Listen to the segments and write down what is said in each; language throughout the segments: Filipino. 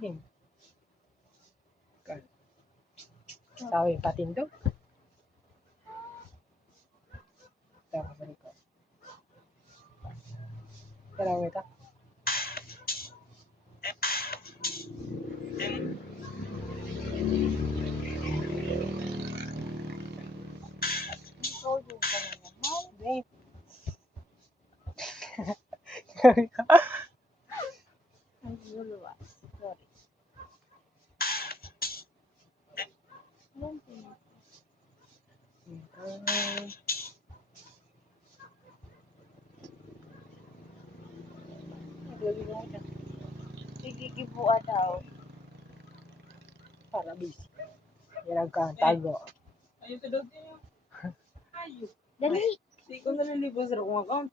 Game. Kan. Sawi patin to. Tara balik ko. Tara wait ah. Ikaw yung ka na naman. Game. Ang luluwa. Sorry. Anong pinag? Igigibuan daw. Para busy. Yan ka tago. Ayun sa dog niyo. Ayun. Dali! Hindi ko nalilibas sa akong account.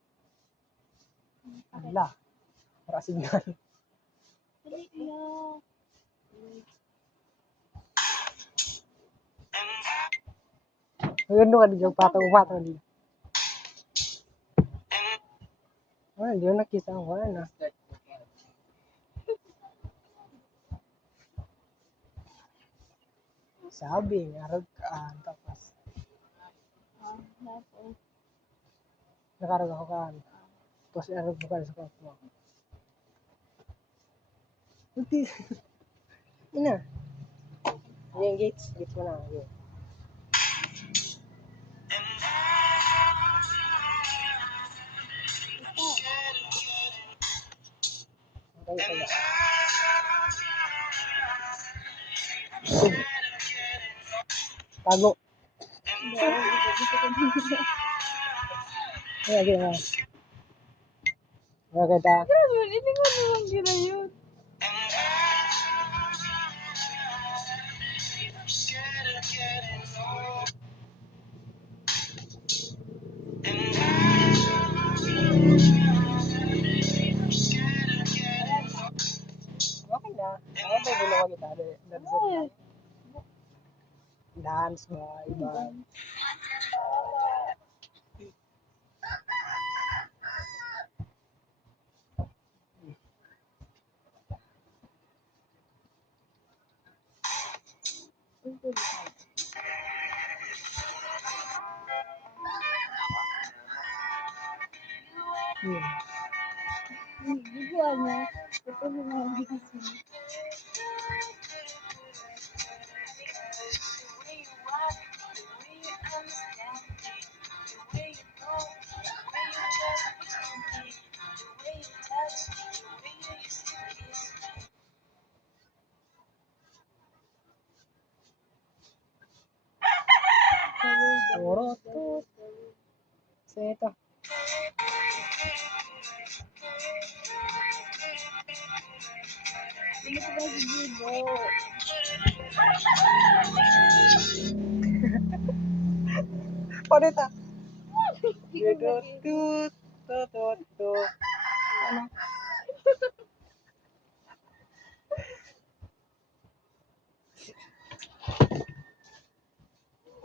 Ala. Para signal. Dali na. Ngayon doon ka patong di. Wala, di na nakita ko na. Sabi, ngarag ka. Tapos, Napo. nakarag ako ka. Tapos, ngarag ko ka sa kapwa mo. Hindi. Ina. Yung gates. Gates mo na. Yun. Okay, kaya. Tago. Kaya, kaya. Kaya kita. Grabe, hindi ko naman gina yun. Okay na. Ako ba ginawa kita? Ay, Dance ba? Iba. Yun. gibuan niya. Ito yung mga bigasin. Turo. So, ito. Hindi ko ba si Gibo? Paano ito? Tutut. Ano?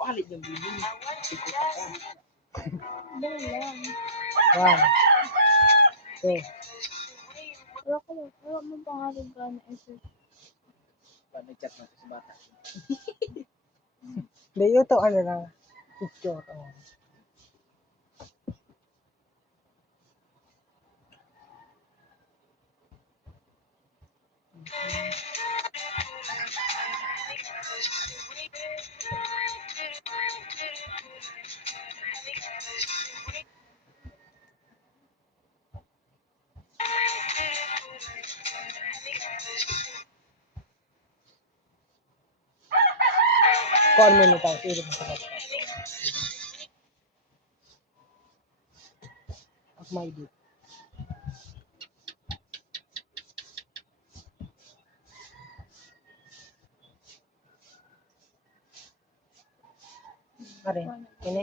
Walit yung bilin. Dali lang. One. Two. Wala mo pangalan ka na ito. Nag-chat mo sa bata. Hindi, ito ano lang. Picture. Oh. Kung ano tayo, silip mo sa kapwa. Of my book. Are, ini.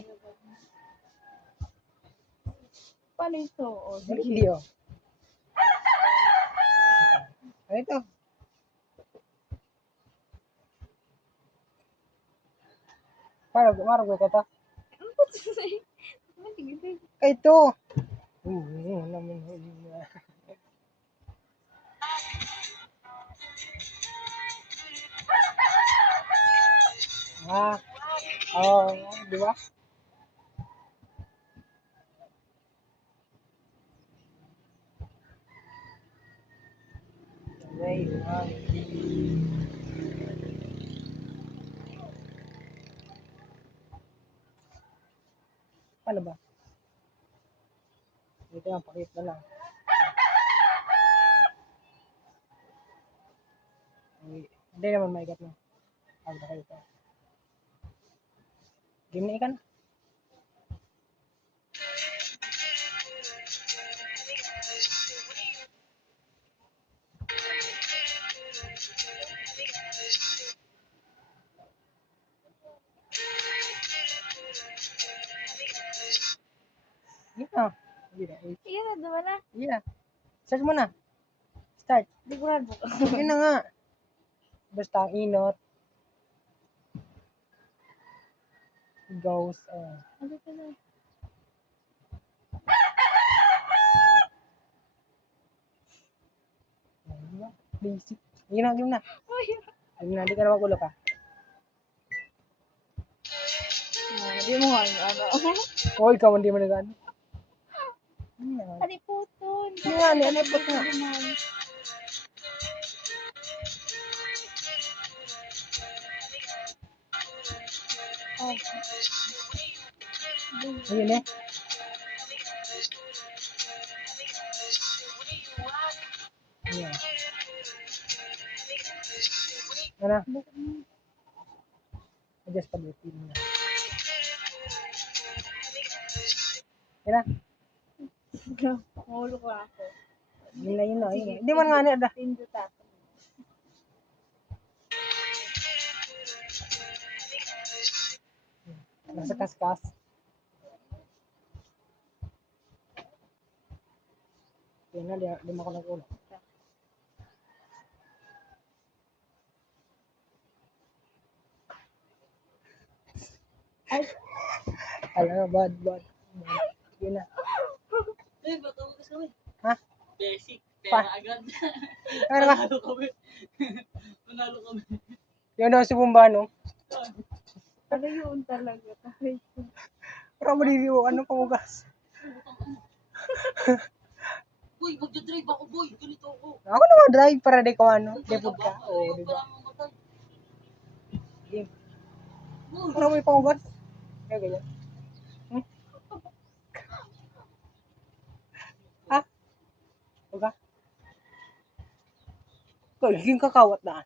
Paano ito? O, Video. Ano ito? Marag ka ito? Ito. Naman. Ah, oh, di ba? Okay, paano ba? Dito lang, pakit na lang. Okay. Hindi naman maigat na. Pag nakita. Game na ikan. Game na. Sige na. Sige na, diba na? Sige na. Start mo na. Start. Sigurado ka. Sige na nga. Basta ang inot. Goes. Ano ka na? Diba? Basic. Sige na, game na. Ay, Game na, di ka na magulo ka. di mo nga ano. O, ikaw hindi mo nagano. Ano yan? Ani puton. Ano nga, ano po nga? Oh. Ayun eh. Ayan. Ano? Adjust pa dito. Yan na. Mahulo ko ako. Yun na, yun na. Yun na. Hindi mo nga na. Pindot ako. Nasa kaskas. Yun na, di mo ko nag-ulo. Ay, Alam nga, bad. Yun na. Eh, baka mo kasi kami. Ha? Basic. Pa. Pera agad. Ano ba? Manalo kami. Manalo kami. Yun daw si Bumbano. ano yun talaga? Kahit Pero maliliw, ano pangugas? Boy, magdadrive ako, boy. Ganito ako. Ako naman drive para di ko ano. Depod ka. Oo, di ba? Para mamatay. Game. Boy, Ano may pangugas? Kaya ganyan. Hmm? Ha? Uga? Kaging kakawat na.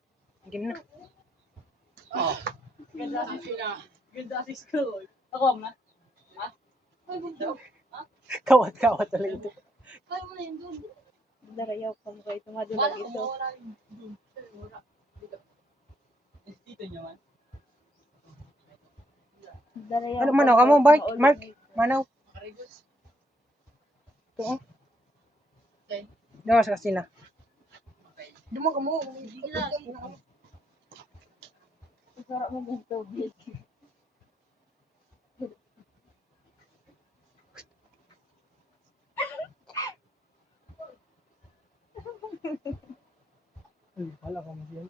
Game na. ganda assist na. Ganda assist ko. Ako am na. Ha? Ay, bunda. Ha? Kawat talaga ito. Kaya mo na yun doon. narayaw ka mo kayo tumadulag Wala, ito. wala yun doon. Wala. Dito niya man. Narayaw Ano manaw ka mo, bike? Mark? Manaw? Makaribos. Ito oh. Okay. Dawas kasi na. Okay. Duma ka mo. Sige na. Sarap mo ng tubig. Wala ka mo siya.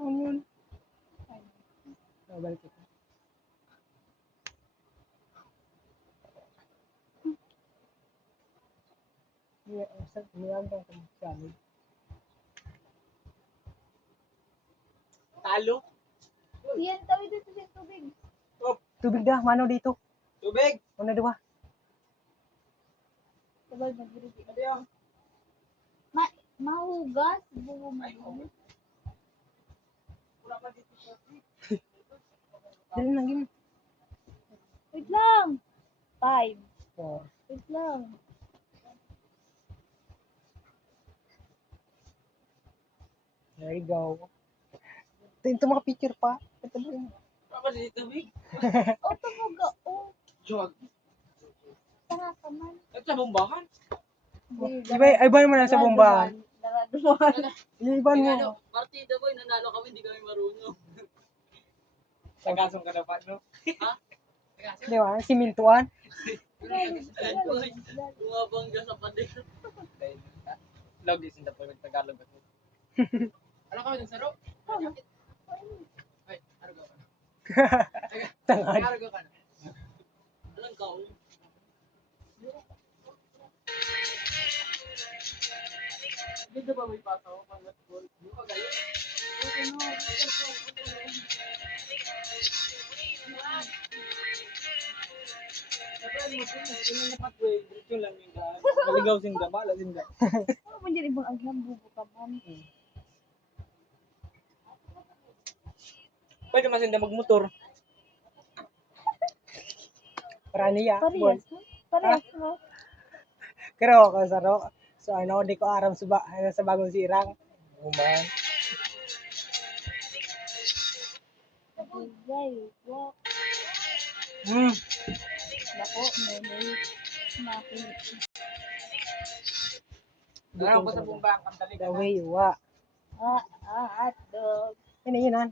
Ano yun? Balik ito. Niyagdan ka mo siya. Talo. Yan, tawid dito sa tubig. Tubig dah, mano dito. Tubig. Una dua. Sabay magbirigi. Ano yan? Mahugas. Buho mo. Wala pa dito sa Dali na game. Wait lang. 5. 4. Wait lang. There you go. Ito mga picture pa. Ito ba yun? Wala pa dito tubig. O, tumuga. O, Jog. tara ka man. At sa bombahan. Iba mo na sa bombahan. Naraduman. Iban mo. Partida boy, nanalo kami, hindi kami marunong. Tagasong ka na pa, no? Ha? Tagasong? Di ba? Simintuan. Bumabangga sa pader. Log is in the Tagalog. Ano ka dun, Saro? Ay, argo ka na. Tangad. Argo ka na. Alam ka, Ganda ba may pasa ko? Basketball. Hindi pa galing. Maligaw sinda, bala sinda. Ano man dyan ibang aglam, bubo ka man. Pwede man sinda magmotor. Para niya. Boy. Parehas mo? Parehas mo? Pero ako sa ro. So ano, di ko aram sa bagong sirang. Uman. Bigay, walk. Nako, may nakin. Ano ko sa bumbang ang tali The way you walk. Hotdog. Yun na.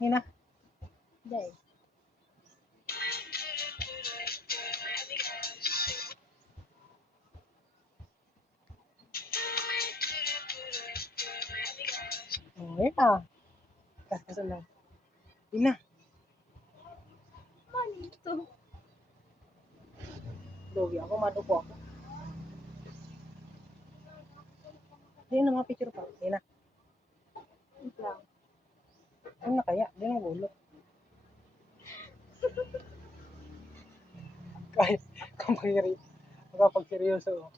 Yun na. Day. Oh, yun na. Kasi lang. Yun na. Manito. Dogi ako, maduko ako. Yun na mga picture pa. Yun na. Wait lang. Yun na kaya. Yun na gulo. Kahit kapag seryoso.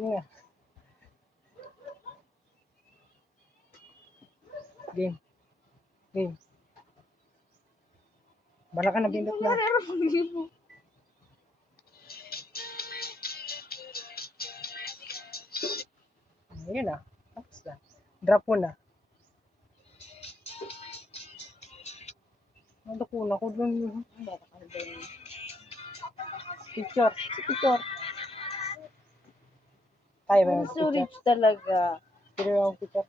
Yun na. Game. Game. Bala ka na bindot na. Yun na. Tapos na. Drop mo na. Naduko na ko dun. Picture. Si picture. Tayo ba yung picture? Storage talaga. Picture yung picture.